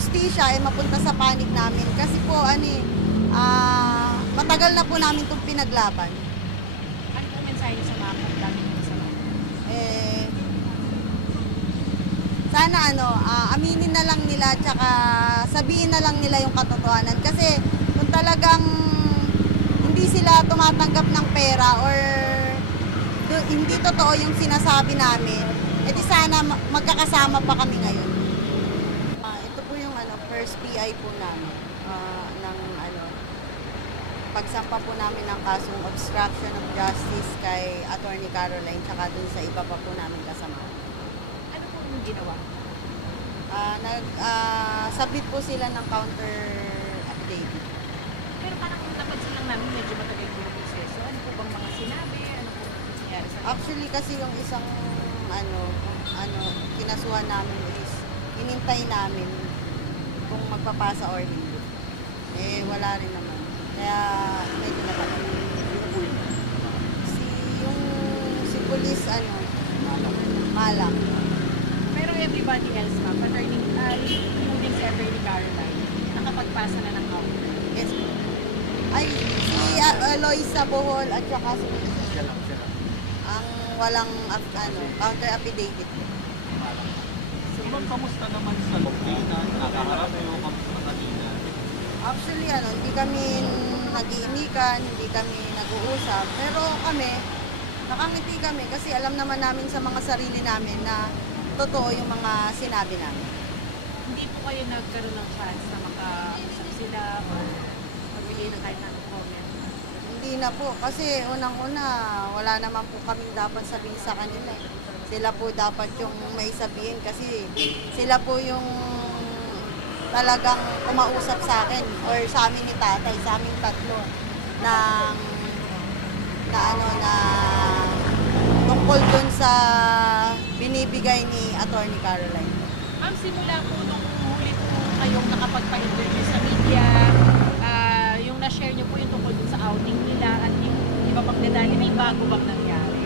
hustisya ay mapunta sa panig namin. Kasi po, matagal na po namin itong pinaglaban. Ano po mensahe niyo sa mga kapatid mo sa mga? Eh, sana aminin na lang nila tsaka sabihin na lang nila yung katotohanan. Kasi kung talagang hindi sila tumatanggap ng pera or hindi totoo yung sinasabi namin, edi sana magkakasama pa kami ngayon. Ito po yung first PI po namin ng pagsampa po namin ng kasong obstruction of justice kay Attorney Caroline tsaka dun sa iba pa po namin kasama. Ano po yung ginawa? Submit po sila ng counter affidavit. Pero parang napansin lang namin medyo matagal po yung proseso. Ano po bang mga sinabi? Ano po nangyari sa Actually kasi yung isang kinasuhan namin is inintay namin kung magpapasa or hindi. Eh wala rin naman. Kaya medyo natagal. Si police Malang. Pero everybody else, ma'am, including si Attorney Caroline, nakapagpasa na ng counter. Yes po. Ay, si Loisa Bohol at saka si Siya lang. ang walang counter affidavit. So, ma'am, kamusta naman sa Lopina? Nakaharap kayo, kamusta kanina? Actually, hindi kami nag-iinikan, hindi kami nag-uusap. Pero kami, nakangiti kami kasi alam naman namin sa mga sarili namin na totoo yung mga sinabi namin. Hindi po kayo nagkaroon ng chance na makausap sila or magbigay ng kahit anong comment? Hindi na po kasi unang-una wala naman po kami dapat sabihin sa kanila. Sila po dapat yung may sabihin kasi sila po yung talagang kumausap sa akin or sa amin ni tatay, sa aming tatlo na tungkol dun sa binibigay ni Attorney Caroline. Ma'am, simula po nung huli po kayong nakapagpa-interview sa media, yung na-share niyo po yung tungkol dun sa outing nila at yung iba pang detalye, may bago bang nangyari?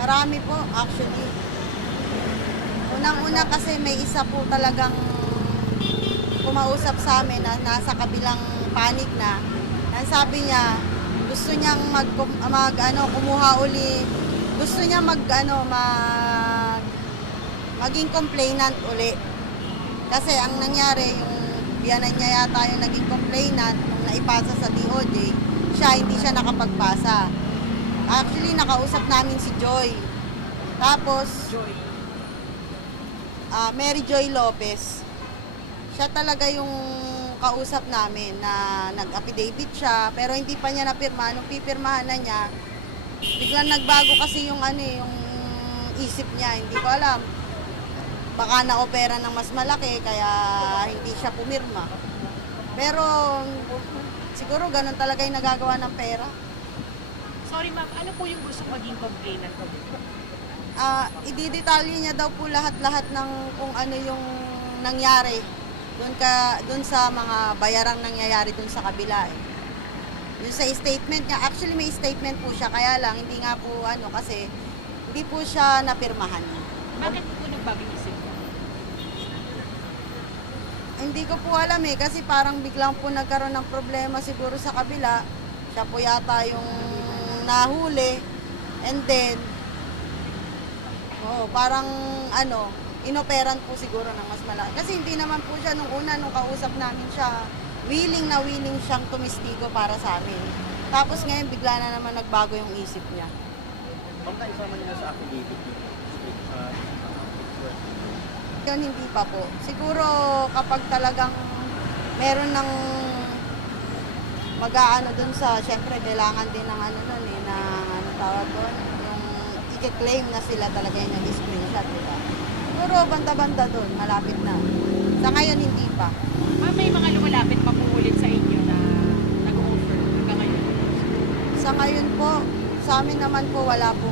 Marami po, actually. Unang-una kasi may isa po talagang kumausap sa amin na nasa kabilang panig na. Ang sabi niya, gusto niyang kumuha uli. Gusto niya maging complainant uli. Kasi ang nangyari, yung biyanan niya yata yung naging complainant nung naipasa sa DOJ, hindi siya nakapagpasa. Actually, nakausap namin si Joy. Tapos, Joy. Mary Joy Lopez. Siya talaga yung kausap namin na nag-affidavit siya, pero hindi pa niya napirma. Nung pipirmahan na niya, biglang nagbago kasi yung isip niya. Hindi ko alam. Baka na-opera ng mas malaki, kaya hindi siya pumirma. Pero, siguro ganun talaga yung nagagawa ng pera. Sorry ma'am, ano po yung gusto maging complainant ko? Ididetalye niya daw po lahat-lahat ng kung ano yung nangyari doon sa mga bayarang nangyayari doon sa kabila eh. Yung sa statement niya, actually may statement po siya, kaya lang hindi nga po kasi hindi po siya napirmahan. Bakit po nagbago isip ko? Hindi ko po alam eh, kasi parang biglang po nagkaroon ng problema siguro sa kabila. Siya po yata yung nahuli, and then parang inoperan po siguro ng mas malaki. Kasi hindi naman po siya nung kausap namin siya, willing siyang tumistigo para sa amin. Tapos ngayon bigla na naman nagbago yung isip niya. Ma'am, naisama niyo sa affidavit niyo? Yun, hindi pa po. Siguro kapag talagang meron ng dun sa, syempre kailangan din ng tawag doon, yung i-claim na sila talaga yung nag-screenshot, diba? Siguro banda-banda doon, malapit na. Sa ngayon, hindi pa. Ma'am, may mga lumalapit pa po ulit sa inyo na nag-offer hanggang ngayon? Sa ngayon po, sa amin naman po, wala po